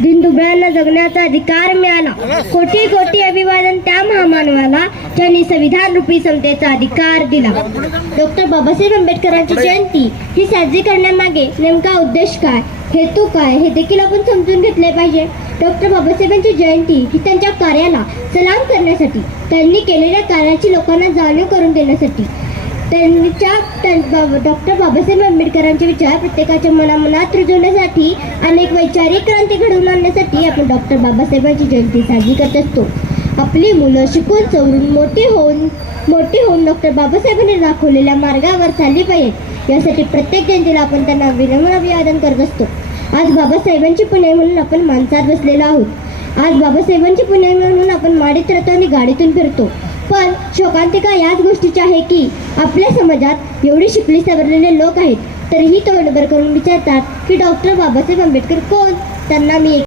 दिनदुबळ्यांना जगण्याचा अधिकार मिळाला. कोटी कोटी अभिवादन त्या महामानवाला ज्यांनी संविधान रूपी समतेचा अधिकार दिला. डॉक्टर बाबासाहेब आंबेडकरांची जयंती ही साजरी करण्यामागे नेमका उद्देश काय, हेतू काय, हे देखील आपण समजून घेतले पाहिजे. डॉक्टर बाबासाहेबांची जयंती ही त्यांच्या कार्याला सलाम करण्यासाठी, त्यांनी केलेल्या कार्याची लोकांना जाणीव करून देण्यासाठी, डॉक्टर बाबासाहेब आंबेडकरांचे विचार प्रत्येकाच्या मनामनात रुजवण्यासाठी, अनेक वैचारिक क्रांती घडवून आणण्यासाठी आपण डॉक्टर बाबासाहेबांची जयंती साजरी करत असतो. आपली मुलं शिकून सवरून मोठी होऊन डॉक्टर बाबासाहेबांनी दाखवलेल्या मार्गावर चालली पाहिजे, यासाठी प्रत्येक जयंतीला आपण त्यांना विनम्र अभिवादन करत असतो. आज बाबासाहेबांची पुण्य म्हणून आपण माणसात बसलेलो आहोत. आज बाबासाहेबांची पुण्य म्हणून आपण माडीत राहतो आणि गाडीतून फिरतो. पण शोकांतिका याच गोष्टीची आहे की आपल्या समाजात एवढी शिकली सवरलेले लोक आहेत, तरीही तोंडभर करून विचारतात की डॉक्टर बाबासाहेब आंबेडकर कोण. त्यांना मी